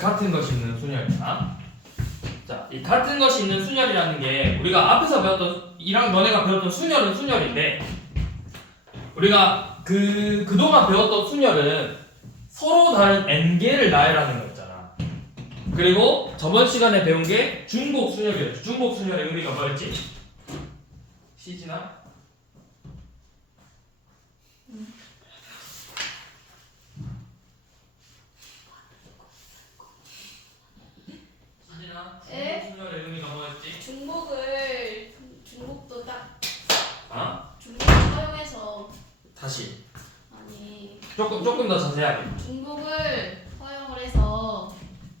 같은 것이 있는 순열이야. 자, 이 같은 것이 있는 순열이라는 게 우리가 앞에서 배웠던 이랑 너네가 배웠던 순열은 순열인데 우리가 그동안 배웠던 순열은 서로 다른 n개를 나열하는 거였잖아. 그리고 저번 시간에 배운 게 중복 순열이었죠. 중복 순열의 의미가 뭐였지? 시진아? 시진아? 에? 중복 순열의 의미가 뭐였지? 중복도 딱 아? 중복을 허용해서 다시 아니 조금 더 자세하게. 중복을 허용을 해서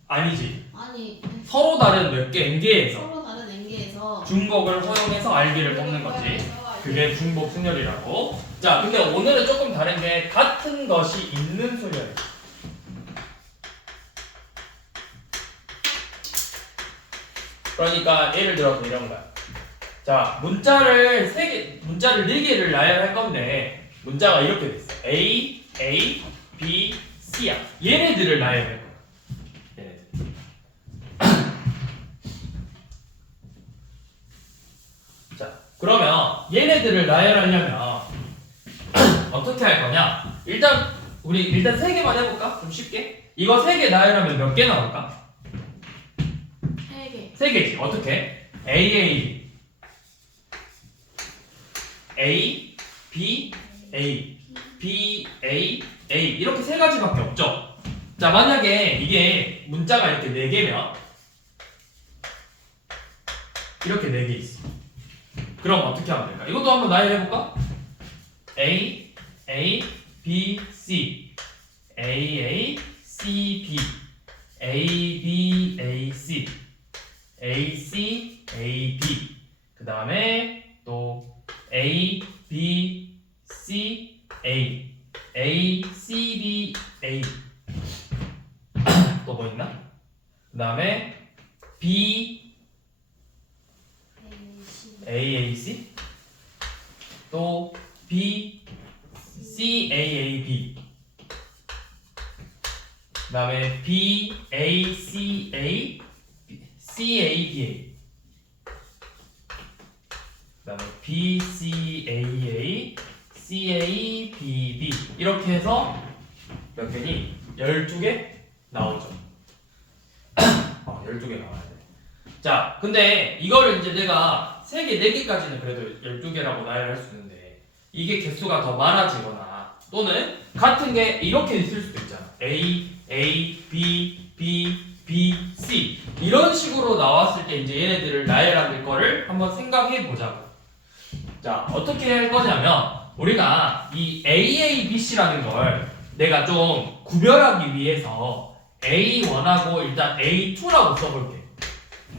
아니지. 아니 서로 다른 몇 개 n개에서 서로 다른 n개에서 중복을 허용해서 알기를 뽑는 거지. 그게 중복 순열이라고. 자, 근데 오늘은 조금 다른 게 같은 것이 있는 순열. 그러니까 예를 들어서 이런 거야. 자, 문자를 4개를 나열할 건데 문자가 이렇게 돼 있어. A, B, C야. 얘네들을 나열할 거야. 얘네들. 자, 그러면 얘네들을 나열하려면 어떻게 할 거냐? 우리 3개만 해볼까? 좀 쉽게. 이거 3개 나열하면 몇 개 나올까? 3개 3개지. 어떻게? A, B, A, B, A, A 이렇게 3가지밖에 없죠. 자, 만약에 이게 문자가 이렇게 4개면 이렇게 4개 있어. 그럼 어떻게 하면 될까? 이것도 한번 나열해볼까? A, B, C A, C, B A, B, A, C A, C, A, B 그 다음에 또 A, B, C, A C, B, A 또 뭐 있나? 그 다음에 B, A, C 또 B, C, A, B 그 다음에 B, A, C, A C, A, B, A 그 다음에 B, C, A, A C, A, B, B 이렇게 해서 몇 개니? 12개 나오죠. 12개 나와야 돼. 자, 근데 이거를 이제 내가 3개, 4개까지는 그래도 12개라고 나열할 수 있는데 이게 개수가 더 많아지거나 또는 같은 게 이렇게 있을 수도 있잖아. A, B, B, C 이런 식으로 나왔을 때 이제 얘네들을 나열할 거를 한번 생각해 보자고. 자, 어떻게 할 거냐면 우리가 이 AABC라는 걸 내가 좀 구별하기 위해서 A1하고 일단 A2라고 써볼게.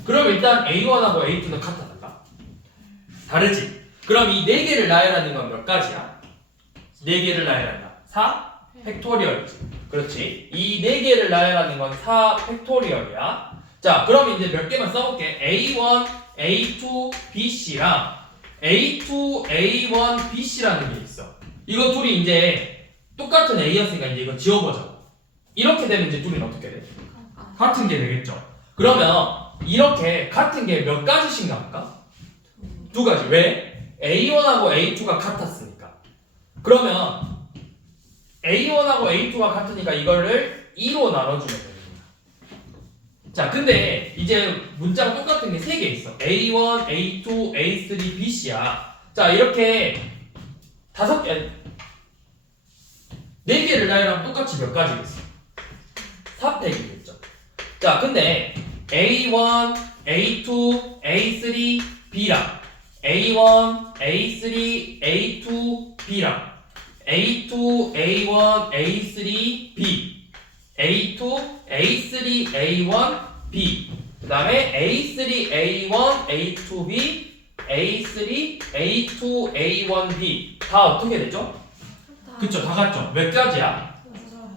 그럼 일단 A1하고 A2는 같아 달라? 다르지? 그럼 이 4개를 나열하는 건 몇 가지야? 4개를 나열한다. 4 팩토리얼이지. 그렇지? 이 4개를 나열하는 건 4 팩토리얼이야. 자, 그럼 이제 몇 개만 써볼게. A1, A2, BC랑 A2, A1, BC라는 게 있어. 이거 둘이 이제 똑같은 A였으니까 이제 이거 지워보자고. 이렇게 되면 이제 둘이 어떻게 돼? 같은 게 되겠죠. 그러면 이렇게 같은 게 몇 가지씩 나올까? 2가지. 왜? A1하고 A2가 같았으니까. 그러면 A1하고 A2가 같으니까 이거를 2로 나눠주면 됩니다. 자, 근데 이제 문자가 똑같은 게 3개 있어. A1, A2, A3, BC야. 자, 이렇게 5개, 4개를 나열하면 똑같이 몇 가지겠어? 4팩이겠죠. 자, 근데 A1, A2, A3, B랑 A1, A3, A2, B랑 A2, A1, A3, B A2, A3, A1, B 그 다음에 A3, A1, A2B A3, A2, A1B 다 어떻게 되죠? 그쵸, 다 같죠? 몇 가지야?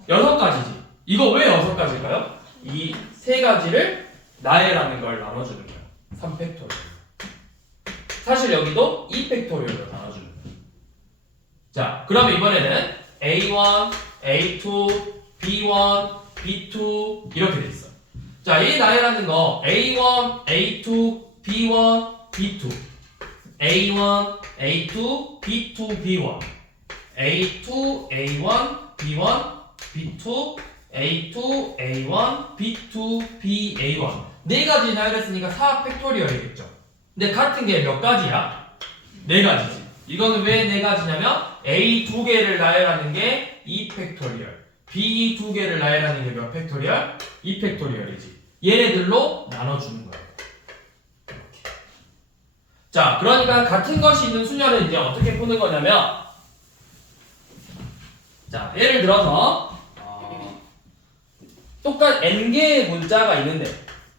6가지지. 이거 왜 6가지일까요? 이 3가지를 나열하는 걸 나눠주는 거야. 3팩토리얼. 사실 여기도 2팩토리얼로 나눠주는 거야. 자, 그러면 이번에는 A1, A2, B1, B2 이렇게 돼 있어. 자, 이 나열하는 거 A1, A2, B1, B2 A1, A2, B2, B1 A2, A1, B1, B2 A2, A1, B2, BA1 네 가지 나열했으니까 4 팩토리얼이겠죠. 근데 같은 게 몇 가지야? 네 가지지. 이거는 왜 네 가지냐면 A 두 개를 나열하는 게 2 팩토리얼 B 두 개를 나열하는 게 몇 팩토리얼? 2 팩토리얼이지. 얘네들로 나눠주는 거예요. 이렇게. 자, 그러니까 같은 것이 있는 수녀를 이제 어떻게 푸는 거냐면 자, 예를 들어서 n개의 문자가 있는데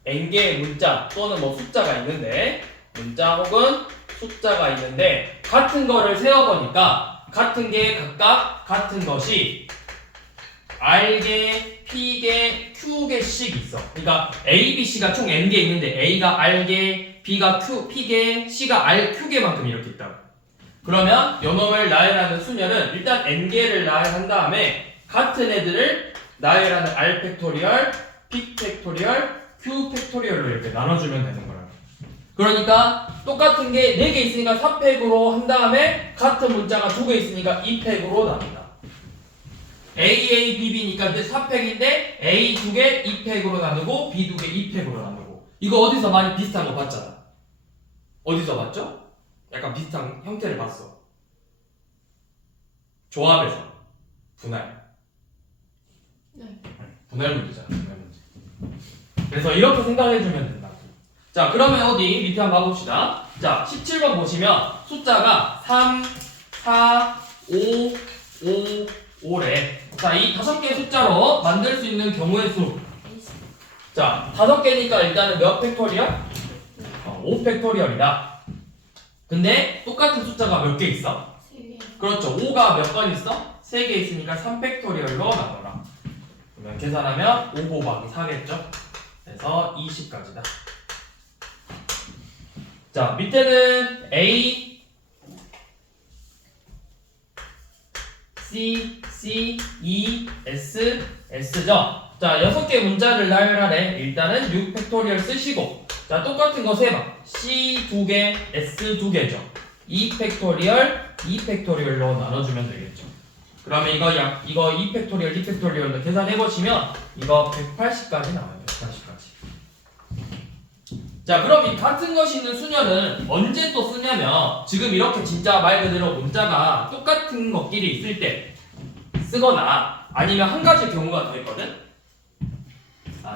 n개의 문자 또는 뭐 숫자가 있는데 문자 혹은 숫자가 있는데 같은 거를 세어보니까 같은 게 각각 같은 것이 R개, P개, Q개씩 있어. 그러니까 A, B, C가 총 n개 있는데 A가 R개, B가 Q, P개, C가 R, Q개만큼 이렇게 있다고. 그러면 요놈을 나열하는 수녀는 일단 n개를 나열한 다음에 같은 애들을 나열하는 R 팩토리얼, P 팩토리얼, Q 팩토리얼로 이렇게 나눠주면 되는 거라고. 그러니까 똑같은 게 4개 있으니까 4팩으로 한 다음에 같은 문자가 2개 있으니까 2팩으로 나눈다. A, B, B니까 4팩인데 A 2개 2팩으로 나누고 B 2개 2팩으로 나누고 이거 어디서 많이 비슷한 거 봤잖아. 어디서 봤죠? 약간 비슷한 형태를 봤어. 조합에서 분할. 네. 분할 문제잖아. 분할 문제. 그래서 이렇게 생각해주면 된다. 자, 그러면 어디 밑에 한번 봐봅시다. 자, 17번 보시면 숫자가 3, 4, 5, 5, 5래. 자, 이 5개 숫자로 만들 수 있는 경우의 수. 자, 5개니까 일단은 몇 팩토리얼? 5 팩토리얼이다. 근데 똑같은 숫자가 몇 개 있어? 3개. 그렇죠. 5가 몇 번 있어? 3개 있으니까 3 팩토리얼로 나눠라. 그러면 계산하면 5 곱하기 4겠죠? 그래서 20까지다. 자, 밑에는 A, C, C, E, S, S죠? 자, 6개 문자를 나열하래. 일단은 6 팩토리얼 쓰시고 자, 똑같은 거 세봐. C 2개, S 2개죠. 2 팩토리얼, 2 팩토리얼로 나눠주면 되겠죠. 그러면 이거 2 팩토리얼, 2 팩토리얼로 계산해보시면 이거 180까지 나와요. 180까지. 자, 그럼 이 같은 것이 있는 수녀는 언제 또 쓰냐면 지금 이렇게 진짜 말 그대로 문자가 똑같은 것끼리 있을 때 쓰거나 아니면 한 가지 경우가 더 있거든.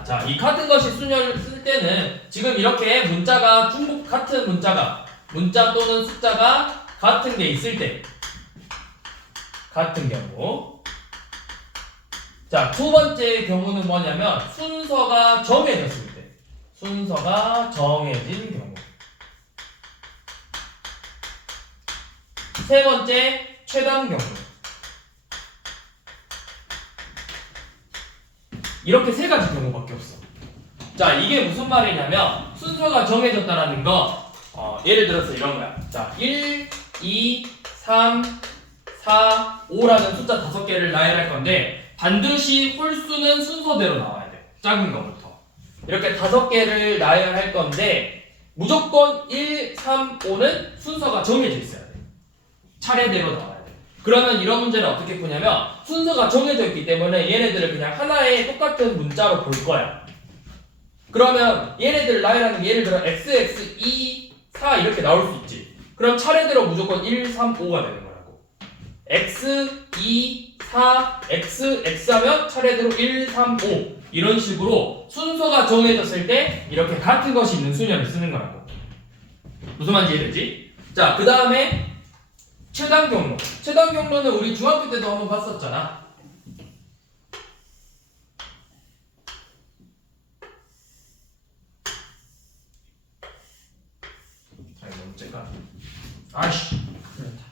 자, 이 같은 것이 수녀를 쓸 때는 지금 이렇게 문자가 같은 문자 또는 숫자가 같은 게 있을 때 같은 경우. 자, 두 번째 경우는 뭐냐면 순서가 정해졌을 때. 순서가 정해진 경우. 세 번째, 최단 경우. 이렇게 세 가지 경우밖에 없어. 자, 이게 무슨 말이냐면 순서가 정해졌다라는 거 예를 들어서 이런 거야. 자, 1, 2, 3, 4, 5라는 숫자 5개를 나열할 건데 반드시 홀수는 순서대로 나와야 돼. 작은 거부터. 이렇게 5개를 나열할 건데 무조건 1, 3, 5는 순서가 정해져 있어야 돼. 차례대로 나와야 돼. 그러면 이런 문제는 어떻게 푸냐면 순서가 정해져 있기 때문에 얘네들을 그냥 하나의 똑같은 문자로 볼 거야. 그러면 얘네들을 나열하는 게 예를 들어 x, x, 2, 4 이렇게 나올 수 있지. 그럼 차례대로 무조건 1, 3, 5가 되는 거라고. x, 2, 4, x, x 하면 차례대로 1, 3, 5 이런 식으로 순서가 정해졌을 때 이렇게 같은 것이 있는 수녀를 쓰는 거라고. 무슨 말인지 이해되지? 자, 그 다음에 최단 경로. 최단 경로는 우리 중학교 때도 한번 봤었잖아. 아니, 너무 째까. 아이씨. 그렇다.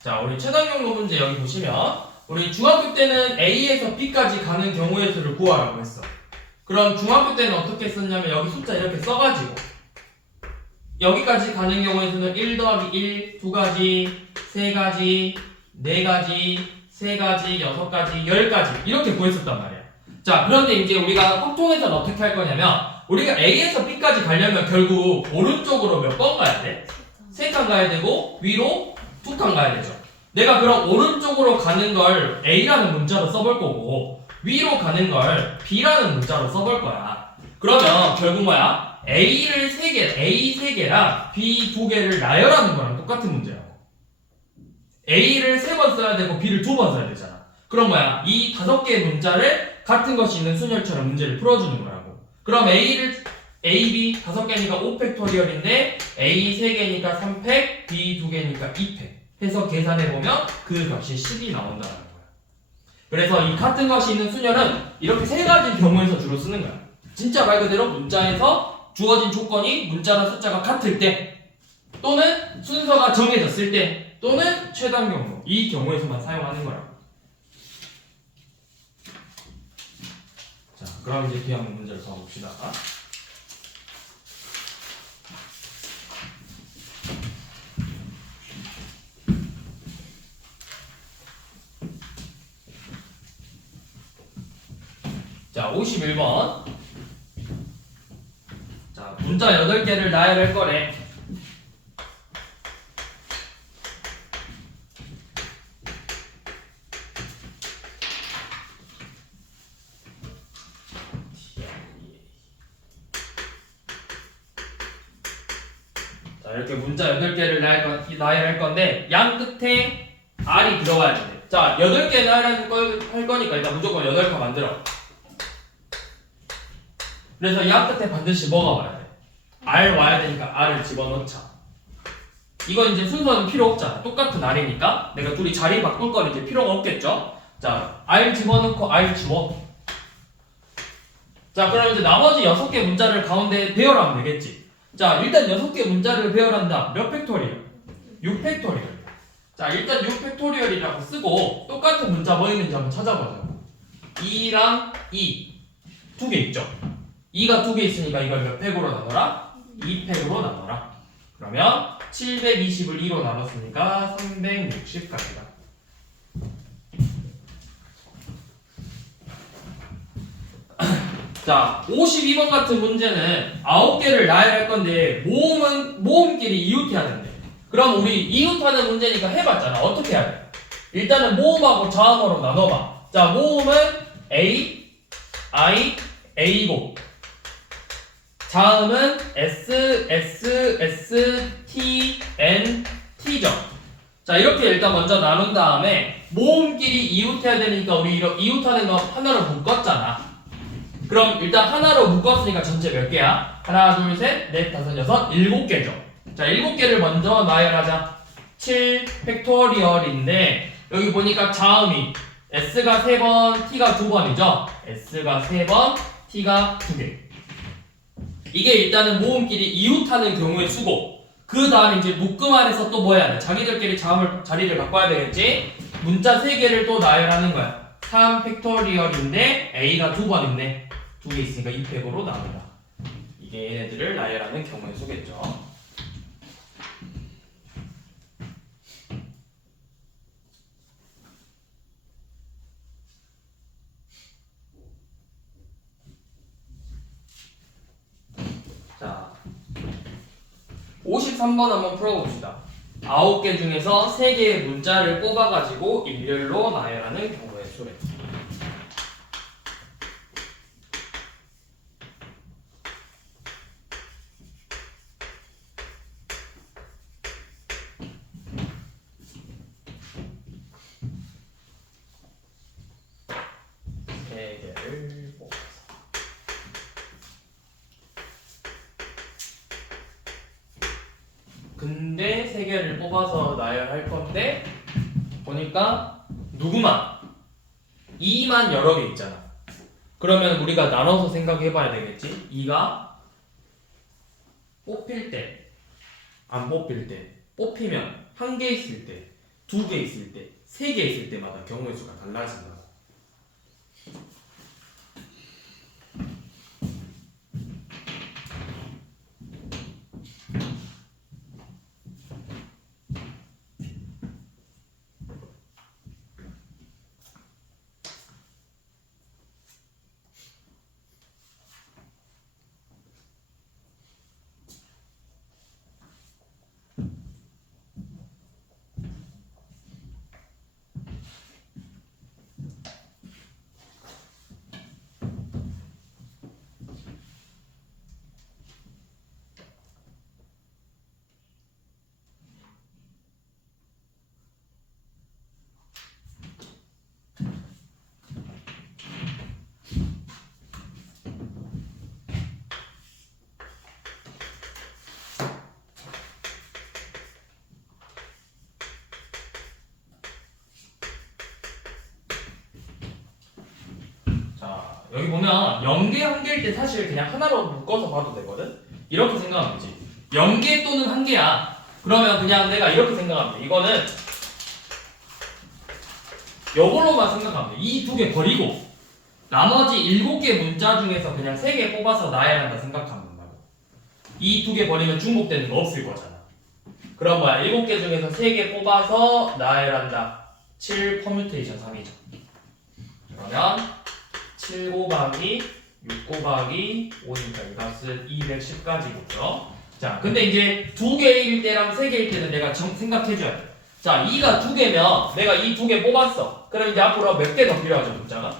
자, 우리 최단 경로 문제 여기 보시면 우리 중학교 때는 A에서 B까지 가는 경우의 수를 구하라고 했어. 그럼 중학교 때는 어떻게 썼냐면 여기 숫자 이렇게 써가지고 여기까지 가는 경우에서는 1 더하기 1, 2가지, 3가지, 4가지, 3가지, 6가지, 10가지 이렇게 구했었단 말이야. 자, 그런데 이제 우리가 확통에서는 어떻게 할 거냐면 우리가 A에서 B까지 가려면 결국 오른쪽으로 몇 번 가야 돼? 3칸 가야 되고 위로 2칸 가야 되죠. 내가 그럼 오른쪽으로 가는 걸 A라는 문자로 써볼 거고 위로 가는 걸 B라는 문자로 써볼 거야. 그러면 결국 뭐야? A를 3개, A 3개랑 B 2개를 나열하는 거랑 똑같은 문제라고. A를 3번 써야 되고 B를 2번 써야 되잖아. 그럼 뭐야? 이 5개의 문자를 같은 것이 있는 순열처럼 문제를 풀어주는 거라고. 그럼 A, B 5개니까 5팩토리얼인데 A 3개니까 3팩, B 2개니까 2팩 해서 계산해보면 그 값이 10이 나온다는 거야. 그래서 이 같은 것이 있는 순열은 이렇게 3가지 경우에서 주로 쓰는 거야. 진짜 말 그대로 문자에서 주어진 조건이 문자랑 숫자가 같을 때 또는 순서가 정해졌을 때 또는 최단 경우 이 경우에서만 사용하는 거야. 자, 그럼 이제 뒤에 한번 문제를 더 봅시다. 자, 51번. 자, 문자 8개를 나열할 거래. 자, 이렇게 문자 8개를 나열할 건데 양 끝에 R이 들어가야 돼. 자, 8개 나열할 거니까 일단 무조건 8칸 만들어. 그래서 양 끝에 반드시 뭐가 와야 돼? R 와야 되니까 R을 집어넣자. 이건 이제 순서는 필요 없잖아. 똑같은 R이니까 내가 둘이 자리 바꿀 건 이제 필요가 없겠죠? 자, R 집어넣고 R 지워. 자, 그럼 이제 나머지 6개 문자를 가운데 배열하면 되겠지. 자, 일단 6개 문자를 배열한다. 몇 팩토리얼? 6팩토리얼. 자, 일단 6팩토리얼이라고 쓰고 똑같은 문자 뭐 있는지 한번 찾아보자. 2랑 2. 2개 있죠? 2가 2개 있으니까 이걸 몇 팩으로 나눠라? 2팩으로 나눠라. 그러면 720을 2로 나눴으니까 360까지다. 자, 52번 같은 문제는 9개를 나열할 건데 모음끼리 이웃해야 된대. 그럼 우리 이웃하는 문제니까 해봤잖아. 어떻게 해야 돼? 일단은 모음하고 자음으로 나눠봐. 자, 모음은 A, I, A고 자음은 S, S, S, T, N, T죠. 자, 이렇게 일단 먼저 나눈 다음에 모음끼리 이웃해야 되니까 우리 이렇게 이웃하는 거 하나로 묶었잖아. 그럼 일단 하나로 묶었으니까 전체 몇 개야? 하나, 둘, 셋, 넷, 다섯, 여섯, 7개죠. 자, 7개를 먼저 나열하자. 7 팩토리얼인데 여기 보니까 자음이 S가 3번, T가 2번이죠. S가 3번, T가 2개. 이게 일단은 모음끼리 이웃하는 경우의 수고. 그 다음에 이제 묶음 안에서 또 뭐 해야 돼? 자기들끼리 자리를 바꿔야 되겠지? 문자 3개를 또 나열하는 거야. 3 팩토리얼인데 A가 2번 있네. 2개 있으니까 2팩으로 나눈다. 이게 얘네들을 나열하는 경우의 수겠죠. 자, 53번 한번 풀어봅시다. 9개 중에서 3개의 문자를 뽑아가지고 일렬로 나열하는 경우의 수래. 근데 3개를 뽑아서 나열할 건데 보니까 누구만 2만 여러 개 있잖아. 그러면 우리가 나눠서 생각해 봐야 되겠지. 2가 뽑힐 때, 안 뽑힐 때, 뽑히면 1개 있을 때, 2개 있을 때, 3개 있을 때마다 경우의 수가 달라진다고. 여기 보면 0개 1개일 때 사실 그냥 하나로 묶어서 봐도 되거든? 이렇게 생각하면 되지. 0개 또는 1개야. 그러면 그냥 내가 이렇게 생각하면 돼. 이거는 요걸로만 생각하면 돼. 이 두 개 버리고 나머지 7개 문자 중에서 그냥 3개 뽑아서 나열한다 생각하면 된다고. 이 두 개 버리면 중복되는 거 없을 거잖아. 그럼 뭐야? 7개 중에서 3개 뽑아서 나열한다. 7 퍼뮤테이션 3이죠. 그러면 7 곱하기 6 곱하기 5니까 이 값은 210까지고요. 자, 근데 이제 2개일 때랑 3개일 때는 내가 생각해줘야 돼. 자, 2가 2개면 내가 이 2개 뽑았어. 그럼 이제 앞으로 몇 개 더 필요하죠, 문자가?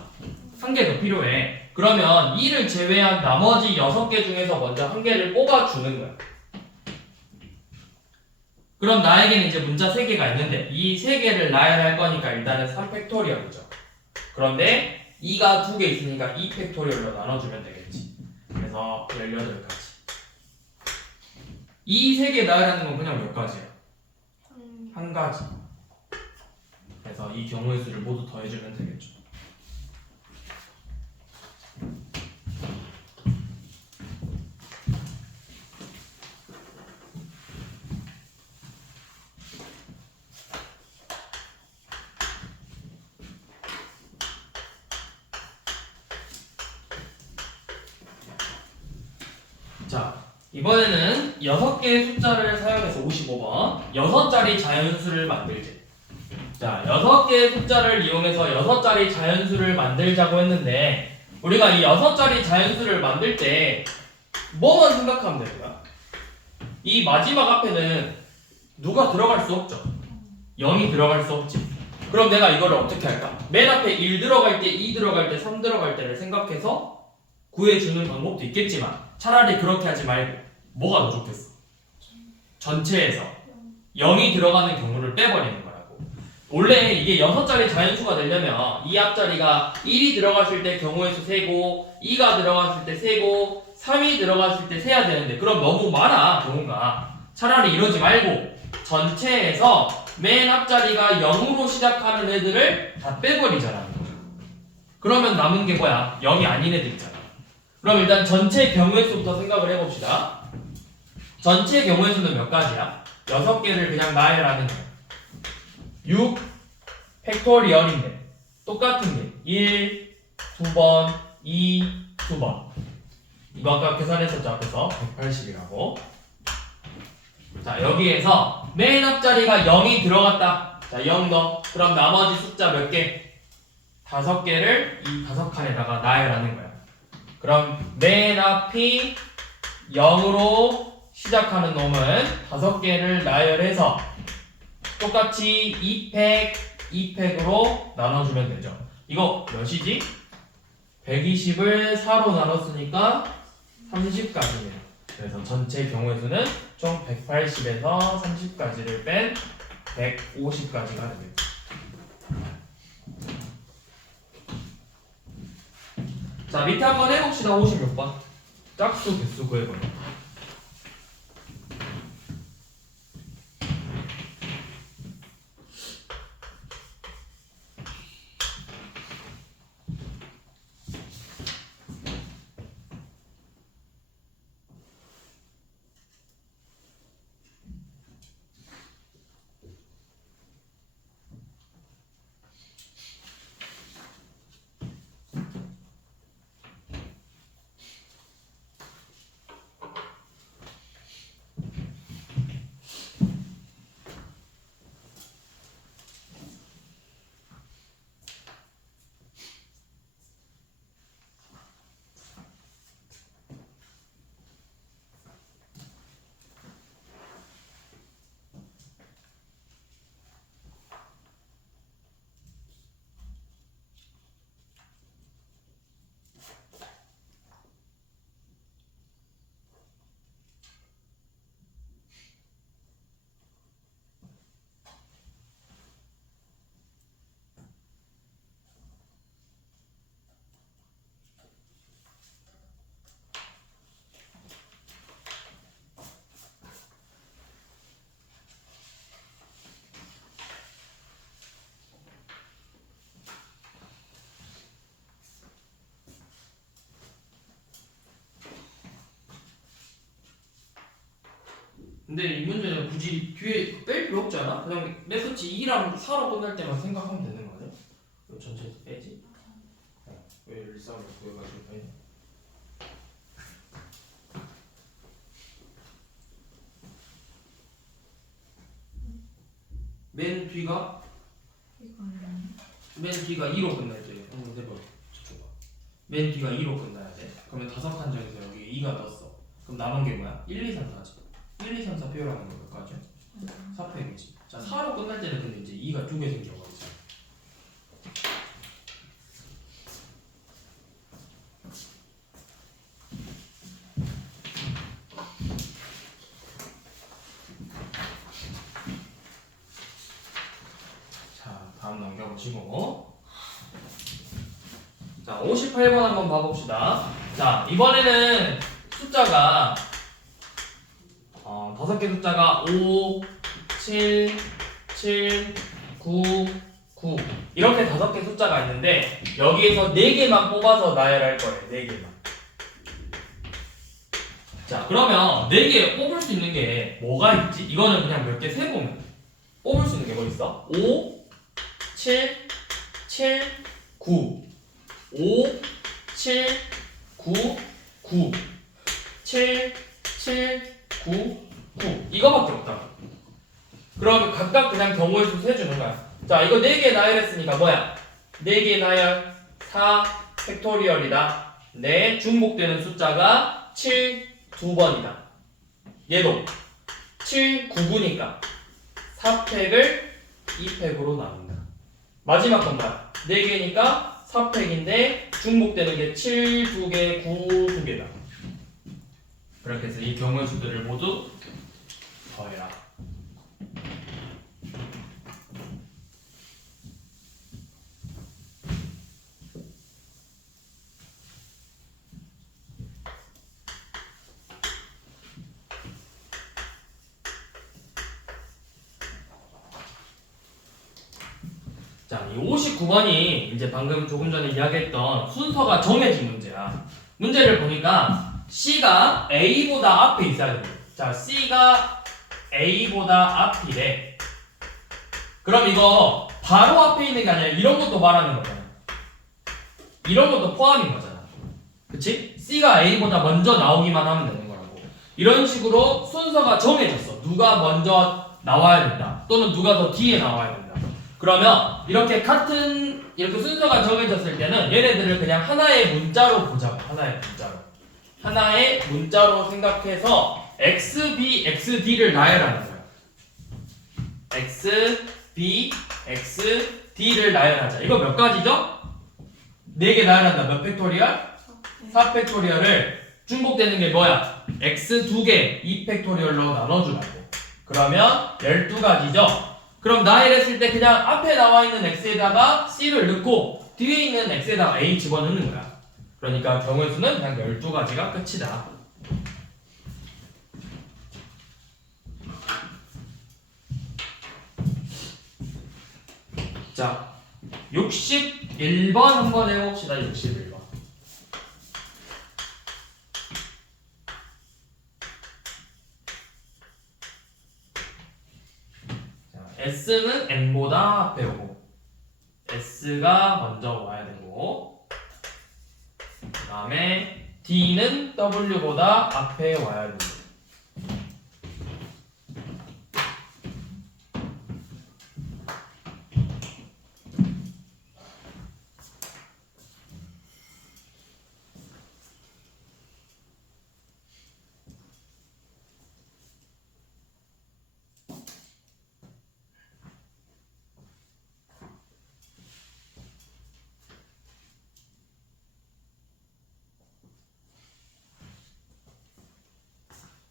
1개 더 필요해. 그러면 2를 제외한 나머지 6개 중에서 먼저 1개를 뽑아주는 거야. 그럼 나에게는 이제 문자 3개가 있는데 이 3개를 나열할 거니까 일단은 3팩토리얼이죠. 그런데 2가 2개 있으니까 2팩토리얼로 나눠주면 되겠지. 그래서 18가지. 이 3개 나열하는 건 그냥 몇 가지야? 한 가지. 그래서 이 경우의 수를 모두 더해주면 되겠죠. 자, 이번에는 6개의 숫자를 사용해서 55번 6자리 자연수를 만들지. 자, 6개의 숫자를 이용해서 6자리 자연수를 만들자고 했는데 우리가 이 6자리 자연수를 만들 때 뭐만 생각하면 되는 거야? 이 마지막 앞에는 누가 들어갈 수 없죠. 0이 들어갈 수 없지. 그럼 내가 이거를 어떻게 할까? 맨 앞에 1 들어갈 때, 2 들어갈 때, 3 들어갈 때를 생각해서 구해주는 방법도 있겠지만 차라리 그렇게 하지 말고 뭐가 더 좋겠어? 전체에서 0이 들어가는 경우를 빼버리는 거라고. 원래 이게 6자리 자연수가 되려면 이 앞자리가 1이 들어갔을 때 경우의 수 세고 2가 들어갔을 때 세고 3이 들어갔을 때 세야 되는데 그럼 너무 많아 경우가. 차라리 이러지 말고 전체에서 맨 앞자리가 0으로 시작하는 애들을 다 빼버리잖아. 그러면 남은 게 뭐야? 0이 아닌 애들 있잖아. 그럼 일단 전체 경우의 수부터 생각을 해봅시다. 전체 경우의 수는 몇 가지야? 6개를 그냥 나열하는 거야. 6 팩토리얼인데 똑같은 게 1, 2번, 2, 2번. 이거 아까 계산했었죠 앞에서 180이라고. 자, 여기에서 맨 앞자리가 0이 들어갔다. 자, 0 넣어. 그럼 나머지 숫자 몇 개? 5개를 이 5칸에다가 나열하는 거야. 그럼 맨 앞이 0으로 시작하는 놈은 5개를 나열해서 똑같이 2팩, 2팩으로 나눠주면 되죠. 이거 몇이지? 120을 4로 나눴으니까 30까지네요. 그래서 전체 경우의 수는 총 180에서 30까지를 뺀 150까지가 됩니다. 자, 밑에 한번 해봅시다. 56번. 짝수 개수 구해보는 거. 근데 이 문제는 굳이 뒤에 뺄 필요 없지 않아? 그냥 맨 끝이 2랑 4로 끝날 때만 생각하면 되는 거 아니야? 이거 전체 빼지? 왜 일상을 구해가지고 빼냐? 맨 뒤가 이거는 맨 뒤가 2로 끝나야 돼. 한번 해봐. 저쪽 봐. 맨 뒤가 2로 끝나야 돼. 그러면 다섯 칸정에서 여기 2가 넣었어. 그럼 남은 게 뭐야? 1, 2, 3, 4지. 1, 2, 3, 4 표현하는 거 몇 가지야? 4팩이지. 자, 4로 끝날 때는 근데 이제 2가 두 개 생겨버리지. 자, 다음 넘겨보시고. 자, 58번 한번 봐봅시다. 자, 이번에는 숫자가 다섯 개 숫자가 5, 7, 7, 9, 9 이렇게 다섯 개 숫자가 있는데 여기에서 4개만 뽑아서 나열할 거예요. 4개만. 자, 그러면 4개 뽑을 수 있는 게 뭐가 있지? 이거는 그냥 몇 개 세보면 돼. 뽑을 수 있는 게 뭐 있어? 5, 7, 7, 9 5, 7, 9, 9 7, 7, 9, 9 이거밖에 없다. 그럼 각각 그냥 경우의 수 세주는 거야. 자, 이거 4개 나열했으니까 뭐야? 4개 나열 4 팩토리얼이다. 네, 중복되는 숫자가 7 2번이다. 얘도 7, 9구니까 4팩을 2팩으로 나눈다. 마지막 건 뭐야? 4개니까 4팩인데 중복되는 게 7 2개, 9 2개다. 그렇게 해서 이 경우의 수들을 모두 더해라. 자, 이 59번이 이제 방금 조금 전에 이야기했던 순서가 정해진 문제야. 문제를 보니까 C가 A보다 앞에 있어야 됩니다. 자, C가 A보다 앞이래. 그럼 이거 바로 앞에 있는 게 아니라 이런 것도 말하는 거잖아. 이런 것도 포함인 거잖아. 그치? C가 A보다 먼저 나오기만 하면 되는 거라고. 이런 식으로 순서가 정해졌어. 누가 먼저 나와야 된다. 또는 누가 더 뒤에 나와야 된다. 그러면 이렇게 순서가 정해졌을 때는 얘네들을 그냥 하나의 문자로 보자고. 하나의 문자로 생각해서 X, B, X, D를 나열하는 거야. X, B, X, D를 나열하자. 이거 몇 가지죠? 4개 나열한다. 몇 팩토리얼? 4팩토리얼을 중복되는 게 뭐야? X 2개 2팩토리얼로 나눠주라고. 그러면 12가지죠? 그럼 나열했을 때 그냥 앞에 나와 있는 X에다가 C를 넣고 뒤에 있는 X에다가 A 집어넣는 거야. 그러니까 경우의 수는 그냥 12가지가 끝이다. 자, 61번 한번 해봅시다. 61번. S는 N보다 앞에 오고 S가 먼저 와야 되고 그 다음에 D는 W보다 앞에 와야 되고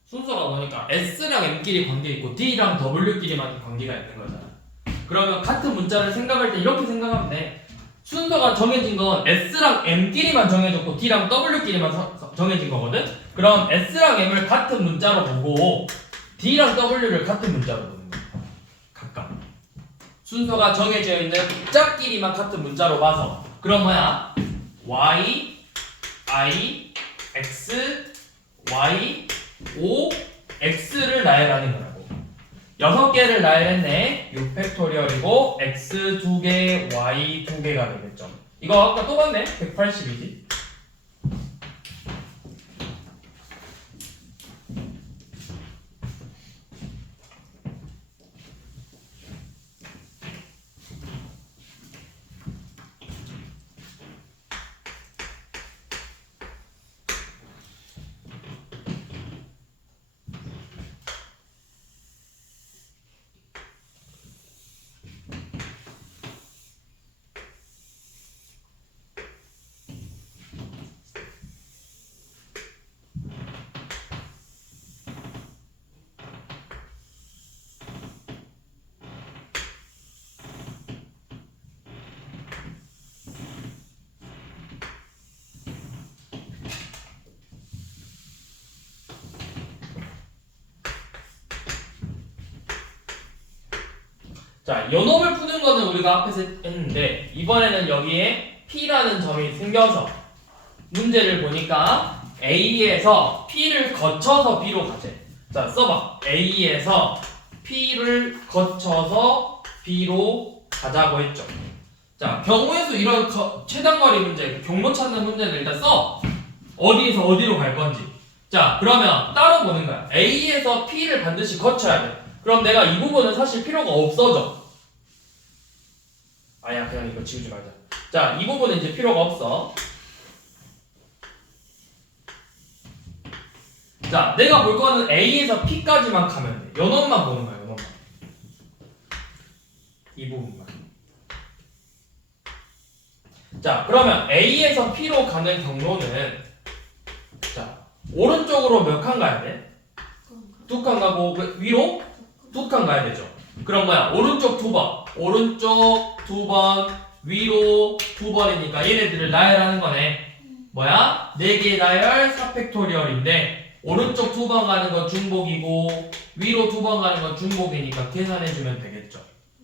순서가 뭐니까 S랑 M끼리 관계 있고 D랑 W끼리만 관계가 있는 거잖아. 그러면 같은 문자를 생각할 때 이렇게 생각하면 돼. 순서가 정해진 건 S랑 M끼리만 정해졌고 D랑 W끼리만 정해진 거거든. 그럼 S랑 M을 같은 문자로 보고 D랑 W를 같은 문자로 보는 거야. 각각 순서가 정해져 있는 숫자끼리만 같은 문자로 봐서 그럼 뭐야? Y, I, X, Y, O, x를 나열하는 거라고. 6개를 나열했네. 6팩토리얼이고 x 2개, y 2개가 되겠죠. 이거 아까 또 봤네. 180이지. 자, 요 놈을 푸는 거는 우리가 앞에서 했는데 이번에는 여기에 P라는 점이 생겨서 문제를 보니까 A에서 P를 거쳐서 B로 가재. 자, 써봐. A에서 P를 거쳐서 B로 가자고 했죠. 자, 경우의 수 이런 최단거리 문제, 경로 찾는 문제는 일단 써. 어디에서 어디로 갈 건지. 자, 그러면 따로 보는 거야. A에서 P를 반드시 거쳐야 돼. 그럼 내가 이 부분은 사실 필요가 없어져. 아야, 그냥 이거 지우지 말자. 자, 이 부분은 이제 필요가 없어. 자, 내가 볼 거는 A에서 P까지만 가면 돼. 요 놈만 보는 거야, 요 놈만. 이 부분만. 자, 그러면 A에서 P로 가는 경로는 자, 오른쪽으로 몇 칸 가야 돼? 2칸 가고 위로 2칸 가야 되죠. 그럼 뭐야? 오른쪽 2번, 오른쪽 2번, 위로 2번이니까 얘네들을 나열하는 거네. 뭐야? 4개 나열 4팩토리얼인데 오른쪽 2번 가는 건 중복이고 위로 2번 가는 건 중복이니까 계산해주면 되겠죠.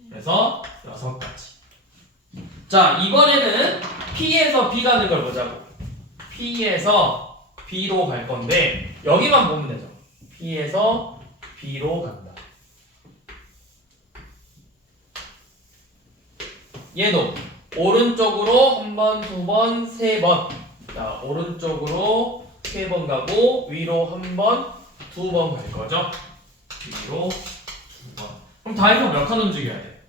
그래서 6가지. 자, 이번에는 P에서 B 가는 걸 보자고. P에서 B로 갈 건데 여기만 보면 되죠. P에서 B로 간다. 얘도 오른쪽으로 한 번, 2번, 3번. 자, 오른쪽으로 3번 가고 위로 한 번, 2번 갈 거죠. 위로 2번. 그럼 다 해서 몇 칸 움직여야 돼?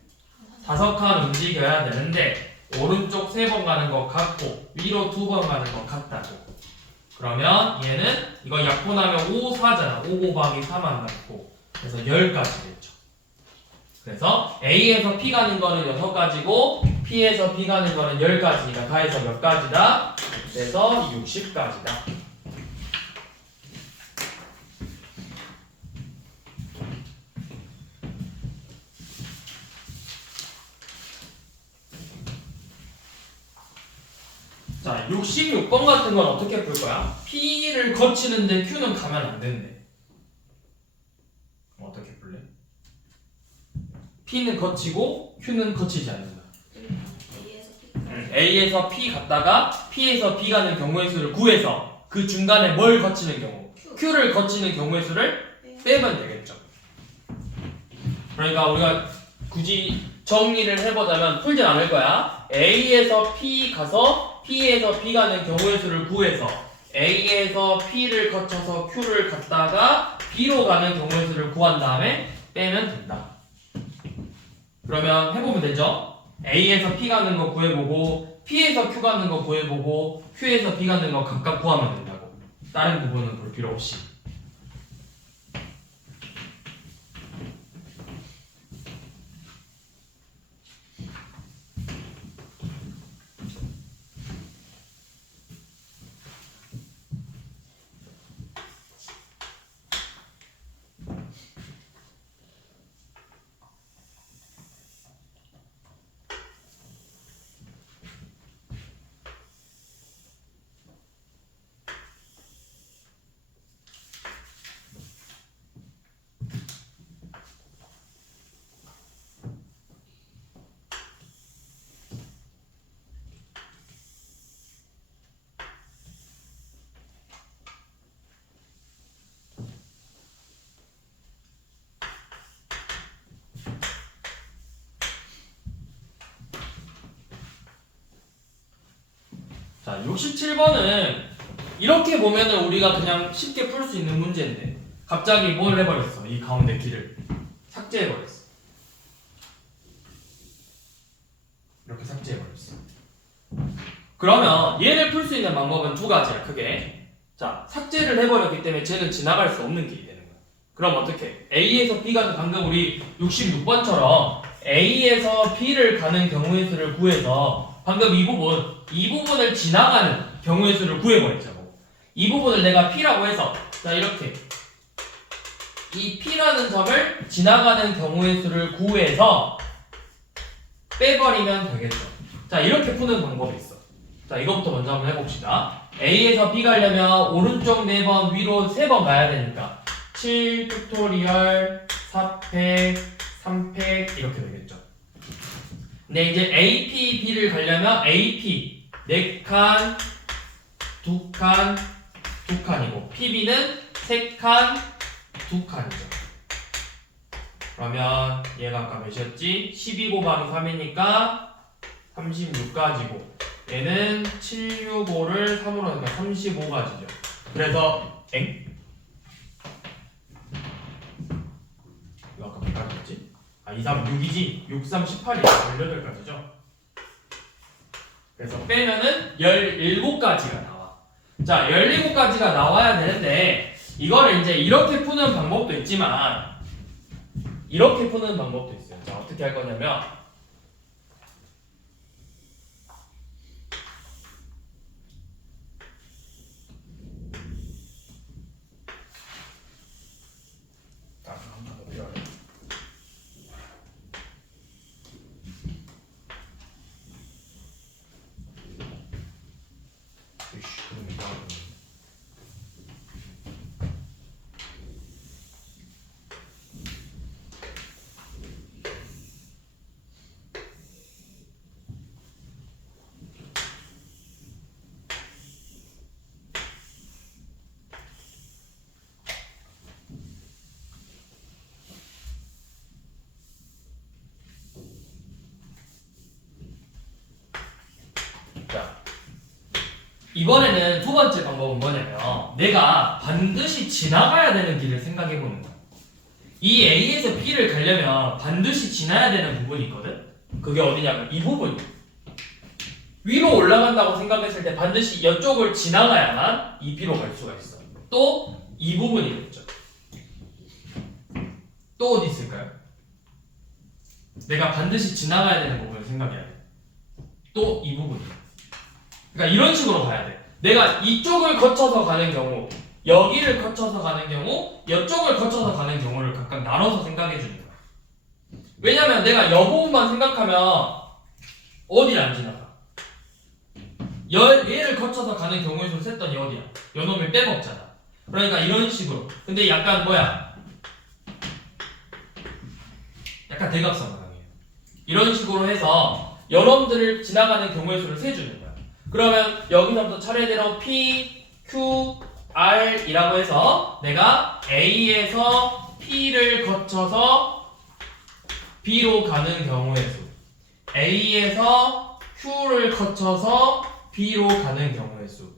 5칸 움직여야 되는데 오른쪽 3번 가는 거 같고 위로 2번 가는 거 같다고. 그러면 얘는 이거 약분하면 5, 4잖아. 5 곱하기 4만 남고 그래서 10가지 됐죠. 그래서 A에서 P 가는 거는 6가지고 P에서 B 가는 거는 10가지니까 다 해서 몇 가지다? 그래서 60가지다. 자, 66번 같은 건 어떻게 풀 거야? P를 거치는데 Q는 가면 안 되는데. 어떻게 풀래? P는 거치고 Q는 거치지 않는다. A에서 P 갔다가 P에서 B 가는 경우의 수를 구해서 그 중간에 뭘 거치는 경우? Q를 거치는 경우의 수를 빼면 되겠죠. 그러니까 우리가 굳이 정리를 해보자면 풀진 않을 거야. A에서 P 가서 P에서 B 가는 경우의 수를 구해서 A에서 P를 거쳐서 Q를 갔다가 B로 가는 경우의 수를 구한 다음에 빼면 된다. 그러면 해보면 되죠? A에서 P 가는 거 구해보고 P에서 Q 가는 거 구해보고 Q에서 B 가는 거 각각 구하면 된다고. 다른 부분은 볼 필요 없이. 자, 67번은 이렇게 보면은 우리가 그냥 쉽게 풀 수 있는 문제인데 갑자기 뭘 해버렸어? 이 가운데 길을 삭제해버렸어. 이렇게 삭제해버렸어. 그러면 얘를 풀 수 있는 방법은 두 가지야, 크게. 자, 삭제를 해버렸기 때문에 쟤는 지나갈 수 없는 길이 되는 거야. 그럼 어떻게? A에서 B가 방금 우리 66번처럼 A에서 B를 가는 경우의 수를 구해서 방금 이 부분을 지나가는 경우의 수를 구해버렸자고. 이 부분을 내가 P라고 해서 자, 이렇게 이 P라는 점을 지나가는 경우의 수를 구해서 빼버리면 되겠죠. 자, 이렇게 푸는 방법이 있어. 자, 이것부터 먼저 한번 해봅시다. A에서 B 가려면 오른쪽 4번, 위로 3번 가야 되니까 7 팩토리얼, 4팩, 3팩 이렇게 되겠죠. 근데 이제 AP, B를 가려면 AP 4칸, 2칸, 2칸이고 PB는 3칸, 2칸이죠. 그러면 얘가 아까 몇이었지? 12 곱하기 3이니까 36가지고 얘는 765를 3으로 하니까 35가지죠. 그래서 이거 아까 몇 가지였지? 2, 3, 6이지? 6, 3, 18이야. 18가지죠. 그래서 빼면은 17가지가 나와. 자, 17가지가 나와야 되는데 이거를 이제 이렇게 푸는 방법도 있지만 이렇게 푸는 방법도 있어요. 자, 어떻게 할 거냐면 이번에는 두 번째 방법은 뭐냐면 내가 반드시 지나가야 되는 길을 생각해 보는 거야. 이 A에서 B를 가려면 반드시 지나야 되는 부분이 있거든? 그게 어디냐면 이 부분이야. 위로 올라간다고 생각했을 때 반드시 이쪽을 지나가야만 이 B로 갈 수가 있어. 또 이 부분이겠죠. 또 어디 있을까요? 내가 반드시 지나가야 되는 부분을 생각해야 돼. 또 이 부분이야. 그러니까 이런 식으로 가야 돼. 내가 이쪽을 거쳐서 가는 경우, 여기를 거쳐서 가는 경우, 이쪽을 거쳐서 가는 경우를 각각 나눠서 생각해 주는 거야. 왜냐면 내가 이 부분만 생각하면 어디를 안 지나가? 얘를 거쳐서 가는 경우의 수를 셌더니 어디야? 요 놈을 빼먹잖아. 그러니까 이런 식으로. 근데 약간 뭐야? 약간 대각선 방향이에요. 이런 식으로 해서 여러분들을 지나가는 경우의 수를 세주는 거야. 그러면 여기서부터 차례대로 P, Q, R 이라고 해서 내가 A에서 P를 거쳐서 B로 가는 경우의 수, A에서 Q를 거쳐서 B로 가는 경우의 수,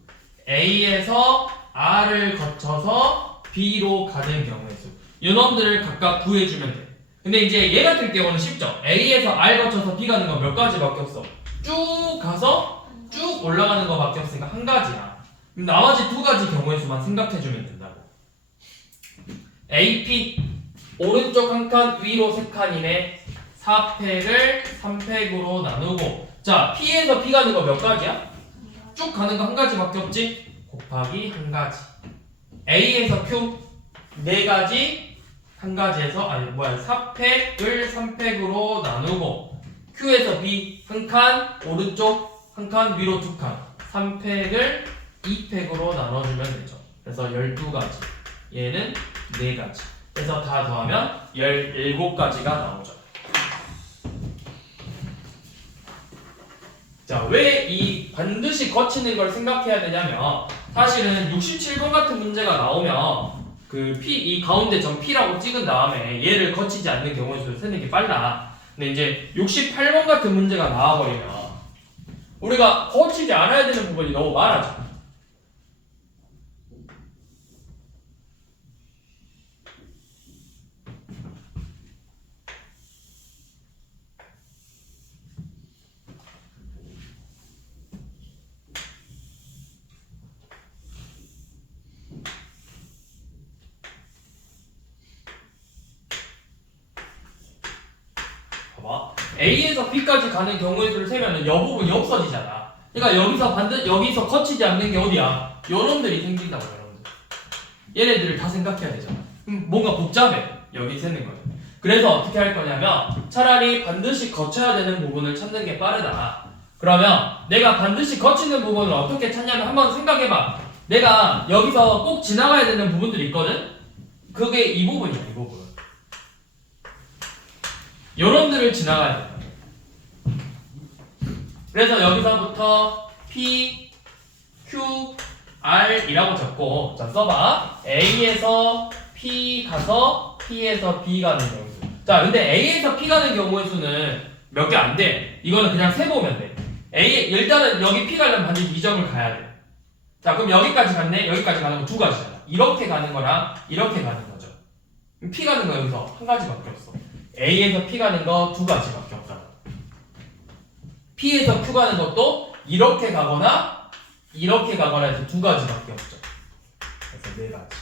A에서 R을 거쳐서 B로 가는 경우의 수, 이놈들을 각각 구해주면 돼. 근데 이제 얘 같은 경우는 쉽죠. A에서 R 거쳐서 B 가는 건 몇 가지밖에 없어. 쭉 가서 쭉 올라가는 거밖에 없으니까 한 가지야. 그럼 나머지 두 가지 경우의 수만 생각해주면 된다고. AP 오른쪽 한 칸, 위로 세 칸이네. 4팩을 3팩으로 나누고, 자 P에서 B 가는 거 몇 가지야? 쭉 가는 거 한 가지밖에 없지? 곱하기 한 가지. A에서 Q 네 가지, 한 가지에서 4팩을 3팩으로 나누고, Q에서 B 한 칸, 오른쪽 한 칸, 위로 두 칸, 3팩을 2팩으로 나눠주면 되죠. 그래서 12가지, 얘는 4가지. 그래서 다 더하면 17가지가 나오죠. 자, 왜 이 반드시 거치는 걸 생각해야 되냐면, 사실은 67번 같은 문제가 나오면 그 P, 이 가운데 점 P라고 찍은 다음에 얘를 거치지 않는 경우의 수를 세는 게 빨라. 근데 이제 68번 같은 문제가 나와버리면 우리가 거치지 않아야 되는 부분이 너무 많아져. 봐봐. A에서 B까지 가는 경우의 수를 세면은 여 부분이 없어지잖아. 그러니까 여기서 거치지 않는 게 어디야? 요놈들이 생긴다고, 여러분들. 얘네들을 다 생각해야 되잖아. 뭔가 복잡해. 여기 세는 거는. 그래서 어떻게 할 거냐면 차라리 반드시 거쳐야 되는 부분을 찾는 게 빠르다. 그러면 내가 반드시 거치는 부분을 어떻게 찾냐면 한번 생각해봐. 내가 여기서 꼭 지나가야 되는 부분들이 있거든? 그게 이 부분이야, 이 부분. 요놈들을 지나가야 돼. 그래서 여기서부터 P, Q, R이라고 적고, 자 써봐. A에서 P 가서 P에서 B 가는 경우. 자, 근데 A에서 P 가는 경우의 수는 몇 개 안 돼. 이거는 그냥 세보면 돼. 일단은 여기 P 가려면 반드시 이 점을 가야 돼. 자, 그럼 여기까지 갔네? 여기까지 가는 거 두 가지잖아. 이렇게 가는 거랑 이렇게 가는 거죠. P 가는 거 여기서 한 가지밖에 없어. A에서 P 가는 거 두 가지밖에 없다. P에서 Q 가는 것도 이렇게 가거나 이렇게 가거나 해서 두 가지밖에 없죠. 그래서 네 가지.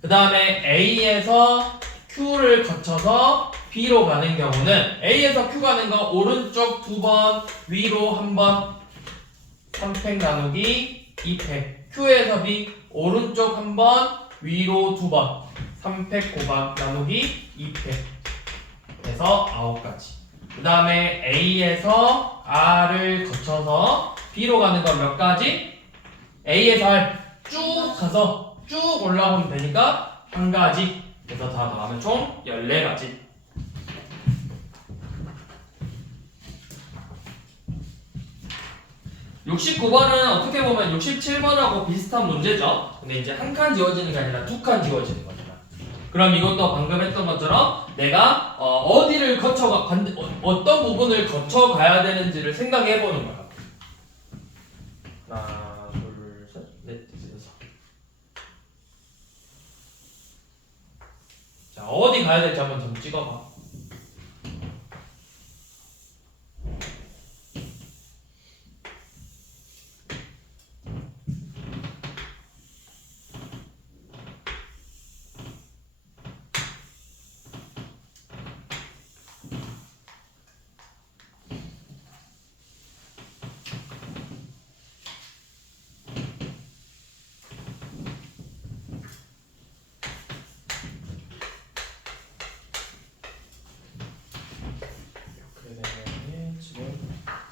그 다음에 A에서 Q를 거쳐서 B로 가는 경우는 A에서 Q 가는 거 오른쪽 두 번, 위로 한 번, 3팩 나누기 2팩. Q에서 B 오른쪽 한 번, 위로 두 번, 3팩 고박 나누기 2팩. 해서 9가지. 그 다음에 A에서 R을 거쳐서 B로 가는 건 몇 가지? A에서 R 쭉 가서 쭉 올라오면 되니까 한 가지. 그래서 다 더하면 총 14가지. (69번은) 어떻게 보면 67번하고 비슷한 문제죠. 근데 이제 한 칸 지워지는 게 아니라 두 칸 지워지는 거잖아. 그럼 이것도 방금 했던 것처럼 내가 어디를 어떤 부분을 거쳐 가야 되는지를 생각해 보는 거야. 하나, 둘, 셋, 넷, 다섯. 자, 어디 가야 될지 한번 좀 찍어봐.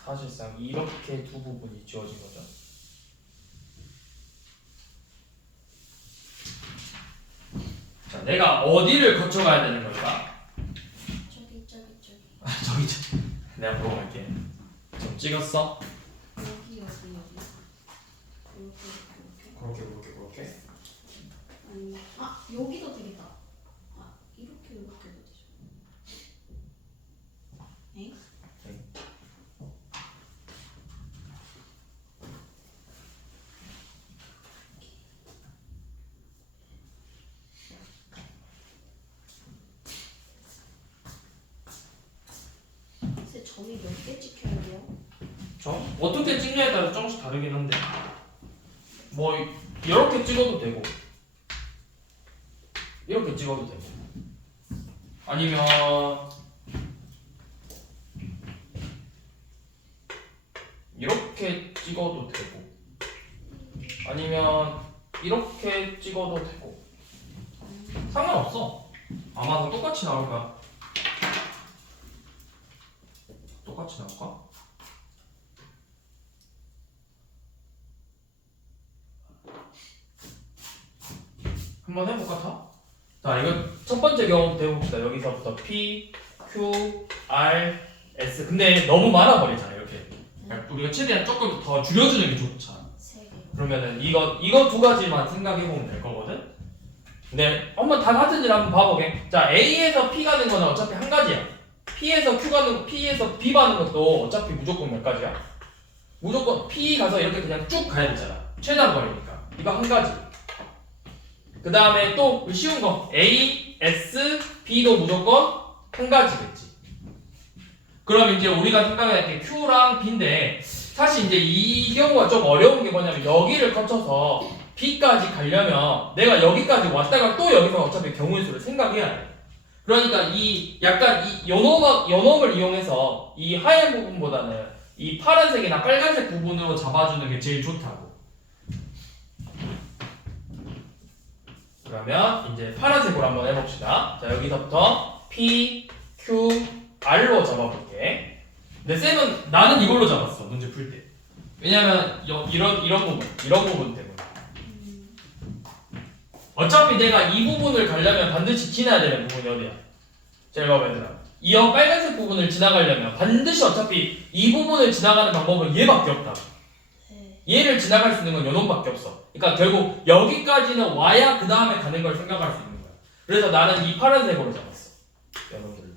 사실상 이렇게 두 부분이 지워진 거죠. 자, 내가 어디를 거쳐가야 되는 걸까? 저기. 저기. 내가 물어볼게. 좀 찍었어? 여기. 그렇게. 아니면 여기도 되겠다. 이렇게도 되죠. 엥? 점이 몇 개 찍혀야 돼요? 점? 어떻게 찍냐에 따라 조금씩 다르긴 한데 뭐 이렇게 찍어도 되고 이렇게 찍어도 되고 아니면 이렇게 찍어도 되고 아니면 이렇게 찍어도 되고 상관없어. 아마 다 똑같이 나올 거야. 똑같이 나올까? 한번 해볼까 다? 자, 이거 첫 번째 경우부터 해봅시다. 여기서부터 P, Q, R, S. 근데 너무 많아버리잖아 이렇게. 우리가 최대한 조금 더 줄여주는 게 좋잖아. 3개. 그러면은 이거 두 가지만 생각해보면 될 거거든? 근데 한번 다 같은 일 한번 봐보게. 자, A에서 P 가는 거는 어차피 한 가지야. P에서 B 가는 것도 어차피 무조건 몇 가지야? 무조건 P 가서 이렇게 그냥 쭉 가야 되잖아. 최단 거리니까. 이거 한 가지. 그 다음에 또 쉬운 거 A, S, B도 무조건 한 가지겠지. 그럼 이제 우리가 생각해야 할 게 Q랑 B인데 사실 이제 이 경우가 좀 어려운 게 뭐냐면 여기를 거쳐서 B까지 가려면 내가 여기까지 왔다가 또 여기서 어차피 경우의 수를 생각해야 돼. 그러니까 이 약간 이 요놈을 이용해서 이 하얀 부분보다는 이 파란색이나 빨간색 부분으로 잡아주는 게 제일 좋다고. 그러면 이제 파란색으로 한번 해봅시다. 자, 여기서부터 P, Q, R로 잡아볼게. 근데 쌤은 나는 이걸로 잡았어, 문제 풀 때. 왜냐면 이런 부분 때문에. 어차피 내가 이 부분을 가려면 반드시 지나야 되는 부분이 어디야? 잘 봐봐 얘들아. 이 빨간색 부분을 지나가려면 반드시 어차피 이 부분을 지나가는 방법은 얘밖에 없다. 네. 얘를 지나갈 수 있는 건 요놈밖에 없어. 그러니까 결국 여기까지는 와야 그 다음에 가는 걸 생각할 수 있는 거야. 그래서 나는 이 파란색으로 잡았어. 여러분들.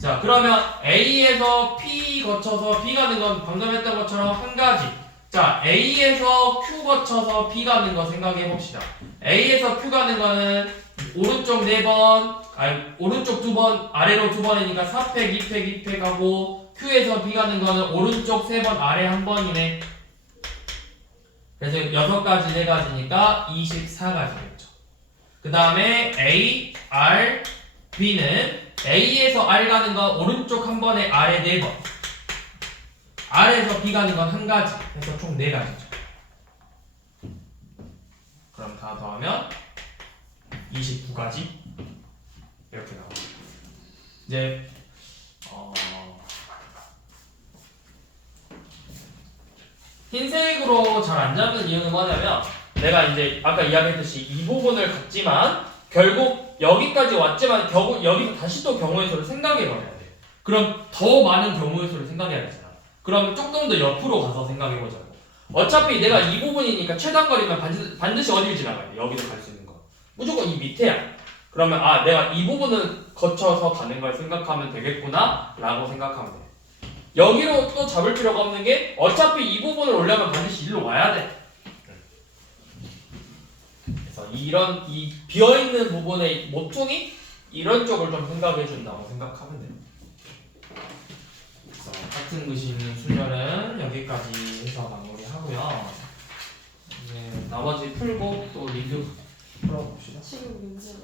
자, 그러면 A에서 P 거쳐서 B 가는 건 방금 했던 것처럼 한 가지. 자, A에서 Q 거쳐서 P 가는 거 생각해 봅시다. A에서 Q 가는 거는 오른쪽 4번, 아니 오른쪽 2번, 아래로 2번이니까 4팩, 2팩, 2팩 하고 Q에서 B 가는 거는 오른쪽 3번, 아래 1번이네. 그래서 6가지 4가지니까 24가지겠죠. 그 다음에 A, R, B는 A에서 R 가는 건 오른쪽 1번에 아래 4번, R에서 B 가는 건 1가지, 해서 총 4가지죠. 그럼 다 더하면 29가지 이렇게 나와요. 이제 흰색으로 잘 안 잡는 이유는 뭐냐면 내가 이제 아까 이야기했듯이 이 부분을 갔지만 결국 여기까지 왔지만 여기서 다시 또 경우의 수를 생각해 버려야 돼. 그럼 더 많은 경우의 수를 생각해야 되잖아. 그럼 조금 더 옆으로 가서 생각해 보자고. 어차피 내가 이 부분이니까 최단 거리면 반드시 어디를 지나가야 돼? 여기로 갈 수 있는 거. 무조건 이 밑에야. 그러면 아, 내가 이 부분은 거쳐서 가는 걸 생각하면 되겠구나 라고 생각하면 돼. 여기로 또 잡을 필요가 없는 게 어차피 이 부분을 올려면 반드시 일로 와야 돼. 그래서 이 비어있는 부분의 모퉁이 이런 쪽을 좀 생각해 준다고 생각하면 돼요. 그래서 같은 글씨 있는 순열은 여기까지 해서 마무리하고요. 이제 나머지 풀고 또 리뷰 풀어봅시다. 지금 문제가